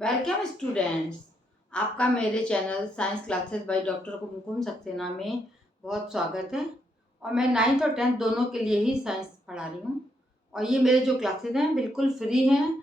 Welcome students. आपका मेरे channel science classes by doctor Kumkum Saxena में बहुत स्वागत है। और मैं 9th और 10th दोनों के लिए ही साइंस पढ़ा रही हूँ। और ये मेरे जो क्लासेस हैं बिल्कुल फ्री हैं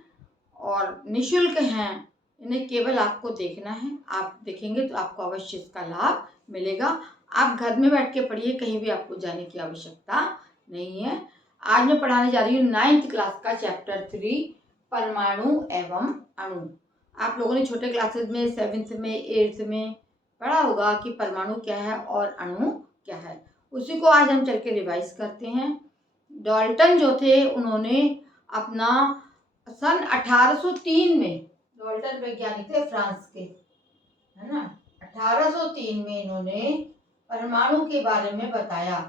और निःशुल्क हैं। इन्हें केवल आपको देखना है। आप देखेंगे तो आपको अवश्य इसका लाभ मिलेगा। आप घर में बैठ के पढ़िए, कहीं भी आपको जाने की आवश्यकता नहीं है। आज मैं पढ़ाने जा रही हूँ 9th क्लास का चैप्टर 3 परमाणु एवं अणु। आप लोगों ने छोटे क्लासेस में 7th में 8th में पढ़ा होगा कि परमाणु क्या है और अणु क्या है। उसी को आज हम चल के रिवाइज करते हैं। डाल्टन जो थे उन्होंने अपना सन 1803 में, डाल्टन वैज्ञानिक थे फ्रांस के, है ना। 1803 में इन्होंने परमाणु के बारे में बताया,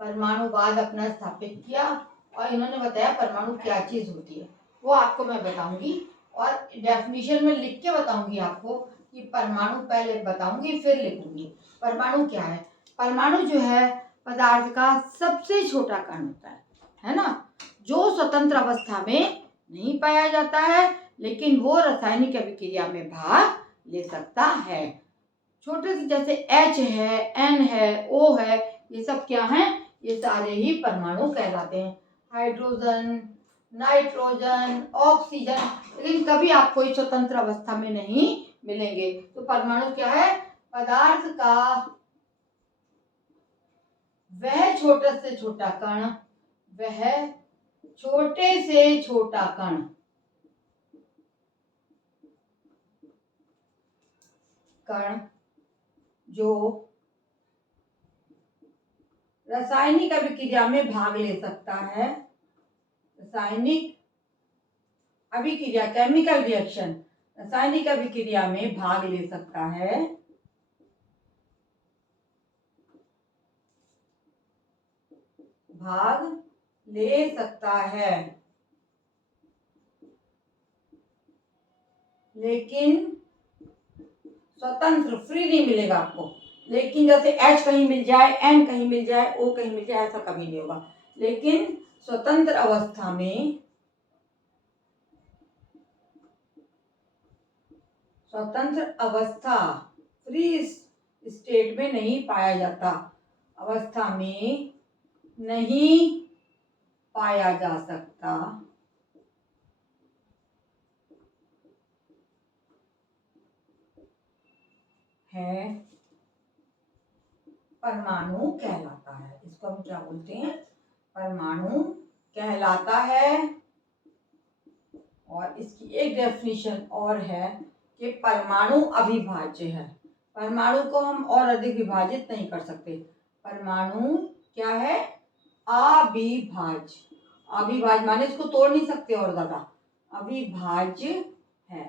परमाणुवाद अपना स्थापित किया और इन्होंने बताया परमाणु क्या चीज होती है। वो आपको मैं बताऊंगी और डेफिनेशन में लिख के बताऊंगी आपको कि परमाणु पहले बताऊंगी फिर लिखूंगी। परमाणु क्या है? परमाणु जो है पदार्थ का सबसे छोटा कण होता है ना, जो स्वतंत्र अवस्था में नहीं पाया जाता है लेकिन वो रासायनिक अभिक्रिया में भाग ले सकता है। छोटे से जैसे H है, N है, O है, ये सब क्या हैं? ये सारे ही परमाणु कहलाते हैं। हाइड्रोजन, नाइट्रोजन, ऑक्सीजन, लेकिन कभी आपको इस स्वतंत्र अवस्था में नहीं मिलेंगे। तो परमाणु क्या है? पदार्थ का वह छोटे से छोटा कण, वह छोटे से छोटा कण जो रासायनिक अभिक्रिया में भाग ले सकता है। रासायनिक अभिक्रिया, केमिकल रिएक्शन, रासायनिक अभिक्रिया में भाग ले सकता है। भाग ले सकता है लेकिन स्वतंत्र, फ्री नहीं मिलेगा आपको। लेकिन जैसे H कहीं मिल जाए, N कहीं मिल जाए, O कहीं मिल जाए, ऐसा कभी नहीं होगा। लेकिन स्वतंत्र अवस्था में, स्वतंत्र अवस्था, फ्री स्टेट में नहीं पाया जाता, अवस्था में नहीं पाया जा सकता है, परमाणु कहलाता है। इसको हम क्या बोलते हैं? परमाणु कहलाता है। और इसकी एक डेफिनेशन और है कि परमाणु अविभाज्य है। परमाणु को हम और अधिक विभाजित नहीं कर सकते। परमाणु क्या है? अविभाज्य। अविभाज्य माने इसको तोड़ नहीं सकते और ज्यादा, अविभाज्य है।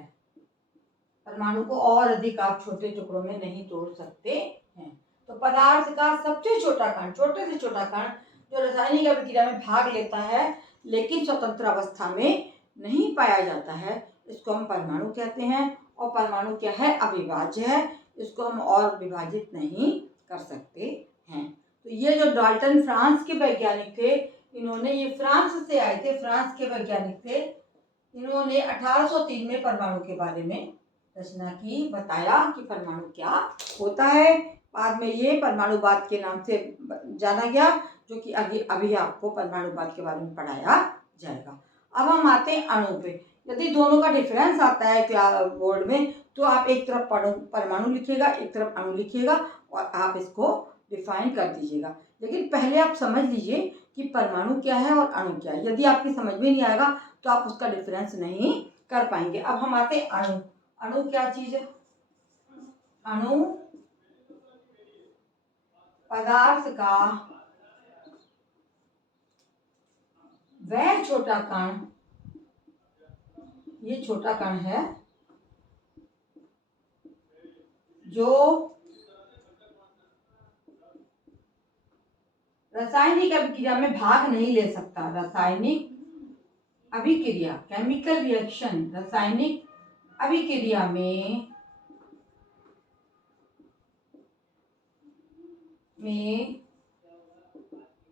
परमाणु को और अधिक आप छोटे टुकड़ों में नहीं तोड़ सकते हैं। तो पदार्थ का सबसे छोटा कण, छोटे से छोटा कण जो रासायनिक अभिक्रिया में भाग लेता है लेकिन स्वतंत्र अवस्था में नहीं पाया जाता है, इसको हम परमाणु कहते हैं। और परमाणु क्या है? अविभाज्य है, इसको हम और विभाजित नहीं कर सकते हैं। तो ये जो डाल्टन फ्रांस के वैज्ञानिक थे, इन्होंने, ये फ्रांस से आए थे, फ्रांस के वैज्ञानिक थे। इन्होंने 1803 में परमाणु के बारे में रचना की, बताया कि परमाणु क्या होता है। बाद में ये परमाणुवाद के नाम से जाना गया, जो कि अभी आपको परमाणुवाद के बारे में पढ़ाया जाएगा। अब हम आते हैं अणु पे। यदि दोनों का डिफरेंस आता है क्लास बोर्ड में तो आप एक तरफ परमाणु लिखिएगा, एक तरफ अणु लिखिएगा और आप इसको डिफाइन कर दीजिएगा। लेकिन पहले आप समझ लीजिए कि परमाणु क्या है और अणु क्या है। यदि आपकी समझ में नहीं आएगा तो आप उसका डिफरेंस नहीं कर पाएंगे। अब हम आते हैं अणु। अणु क्या चीज है? अणु पदार्थ का वह छोटा कण, ये छोटा कण है जो रासायनिक अभिक्रिया में भाग नहीं ले सकता। रासायनिक अभिक्रिया, केमिकल रिएक्शन, रासायनिक अभिक्रिया में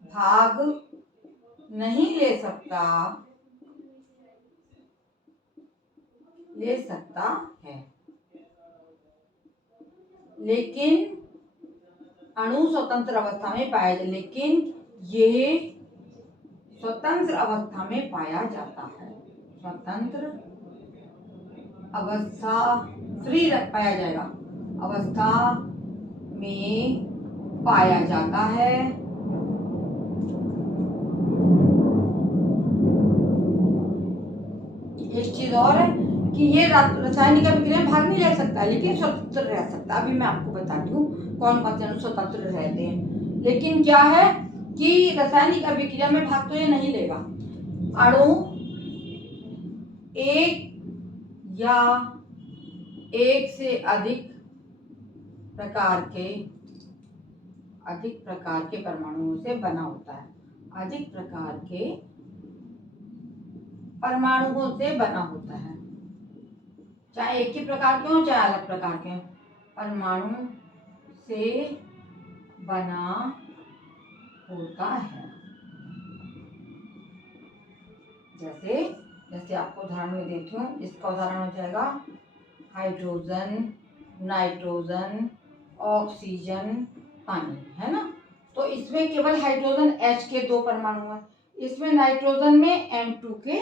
भाग नहीं ले सकता ले सकता है। लेकिन अणु स्वतंत्र अवस्था में पाया जाए, लेकिन ये स्वतंत्र अवस्था में पाया जाता है। स्वतंत्र अवस्था फ्री पाया जाएगा, अवस्था में पाया जाता है। एक चीज और है कि ये रासायनिक अभिक्रिया में भाग नहीं ले सकता, लेकिन स्वतंत्र रह सकता है। अभी मैं आपको बताती हूँ कौन कौन से अणु स्वतंत्र रहते हैं। लेकिन क्या है कि रासायनिक अभिक्रिया में भाग तो ये नहीं लेगा। अणु एक या एक से अधिक प्रकार के परमाणुओं से बना होता है। अधिक प्रकार के परमाणुओं से बना होता है, चाहे एक ही प्रकार के हो चाहे अलग प्रकार के, परमाणु से बना होता है। जैसे जैसे आपको उदाहरण में देती हूँ, इसका उदाहरण हो जाएगा हाइड्रोजन, नाइट्रोजन, ऑक्सीजन, पानी, है ना। तो इसमें केवल हाइड्रोजन H के 2 परमाणु हैं, इसमें नाइट्रोजन में N2 के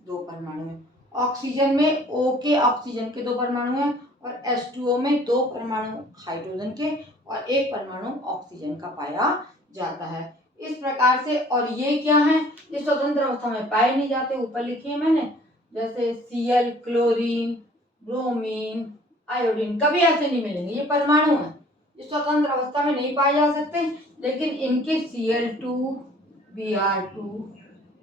2 परमाणु हैं, ऑक्सीजन में O के ऑक्सीजन के 2 परमाणु हैं और H2O में 2 परमाणु हाइड्रोजन के और 1 परमाणु ऑक्सीजन का पाया जाता है। इस प्रकार से, और ये क्या है, ये स्वतंत्र अवस्था में पाए नहीं जाते, ऊपर लिखी है मैंने, जैसे Cl, क्लोरीन, ब्रोमीन, आयोडीन, कभी ऐसे नहीं मिलेंगे। ये परमाणु हैं, ये स्वतंत्र अवस्था में नहीं पाए जा सकते, लेकिन इनके Cl2, Br2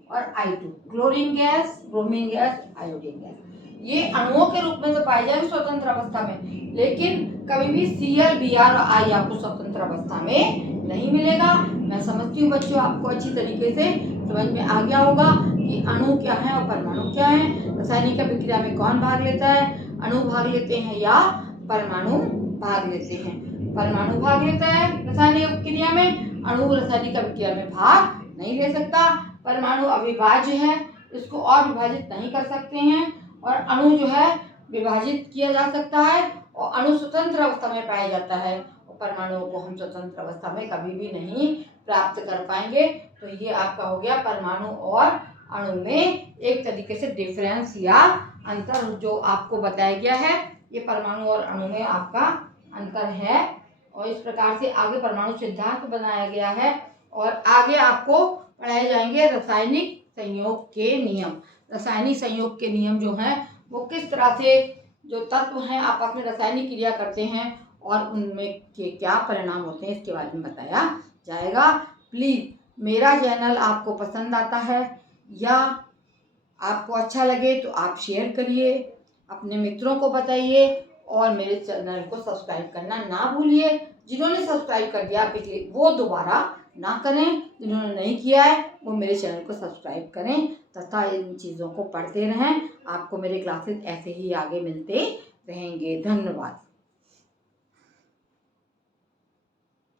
और I2, chlorine gas, bromine gas, iodine gas, ये अणुओं के रूप में तो पाए जाएंगे स्वतंत्र अवस्था में, लेकिन कभी भी Cl, Br और I आपको स्वतंत्र अवस्था में नहीं मिलेगा। मैं समझती हूँ बच्चों आपको अच्छी तरीके से समझ में आ गया होगा कि अणु क्या है और परमाणु क्या है, रासायनिक अभिक्रिया में कौन भाग लेता है, अणु भाग लेते हैं या परमाणु भाग लेते हैं। परमाणु भाग लेता है रासायनिक अभिक्रिया में, अणु रासायनिक अभिक्रिया में भाग नहीं ले सकता। परमाणु अविभाज्य है, इसको और विभाजित नहीं कर सकते हैं, और अणु जो है विभाजित किया जा सकता है, और अणु स्वतंत्र अवस्था में पाया जाता है, और परमाणुओं को हम स्वतंत्र अवस्था में कभी भी नहीं प्राप्त कर पाएंगे। तो ये आपका हो गया परमाणु और अणु में एक तरीके से डिफरेंस या अंतर जो आपको बताया गया है, ये परमाणु और अणु में आपका अंतर है। और इस प्रकार से आगे परमाणु सिद्धांत बनाया गया है, और आगे आपको पढ़ाए जाएंगे रासायनिक संयोग के नियम। रासायनिक संयोग के नियम जो हैं वो किस तरह से जो तत्व हैं आपस में रासायनिक क्रिया करते हैं और उनमें के क्या परिणाम होते हैं, इसके बारे में बताया जाएगा। प्लीज़ मेरा चैनल आपको पसंद आता है या आपको अच्छा लगे तो आप शेयर करिए, अपने मित्रों को बताइए, और मेरे चैनल को सब्सक्राइब करना ना भूलिए। जिन्होंने सब्सक्राइब कर दिया पिछले, वो दोबारा ना करें, जिन्होंने नहीं किया है वो मेरे चैनल को सब्सक्राइब करें तथा इन चीज़ों को पढ़ते रहें। आपको मेरे क्लासेस ऐसे ही आगे मिलते रहेंगे। धन्यवाद।